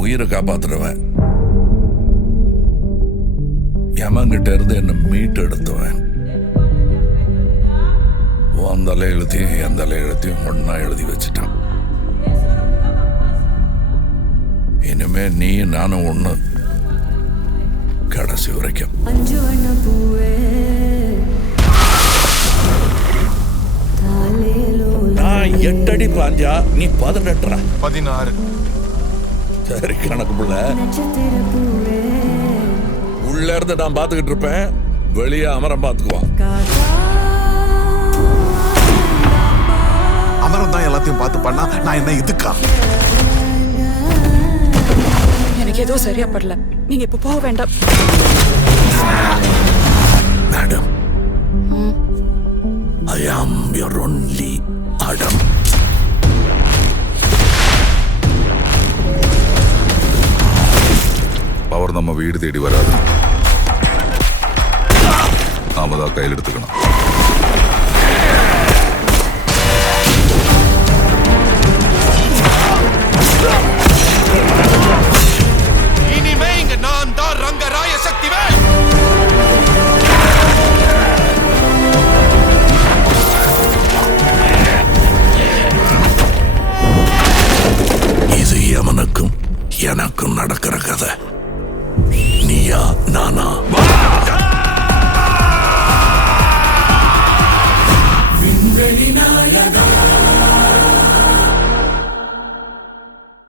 உயிரை காப்பாத்துறவன், யமங்கிட்ட இருந்து என்ன மீட்டு எடுத்துவன். உன் தலை எழுத்தையும் என் தலை எழுத்தையும் ஒன்னா எழுதி வச்சுட்டான். இனிமே நீ நானும் ஒண்ணு, கடைசி வரைக்கும். நான் 8 அடி பாஞ்சா நீ 18, 16. சரி கணக்கு புள்ள. உள்ள இருந்து நான் பாத்துக்கிட்டு இருப்பேன், வெளியே அமரம் பாத்துக்குவான். அமரம் தான் எல்லாத்தையும் பார்த்து பண்ணா நான் என்ன இதுக்கா? எனக்கு எதுவும் சரியா படல, நீங்க இப்ப போக வேண்டாம். Madam, I am your only Adam. Power நம்ம வீடு தேடி வராது, நாம தான் கையில் எடுத்துக்கணும். இனிமே இங்க நான் தான் ரங்கராய சக்திவேல். இது யமனுக்கும் எனக்கும் நடக்கிற கதை. நீயா நானா?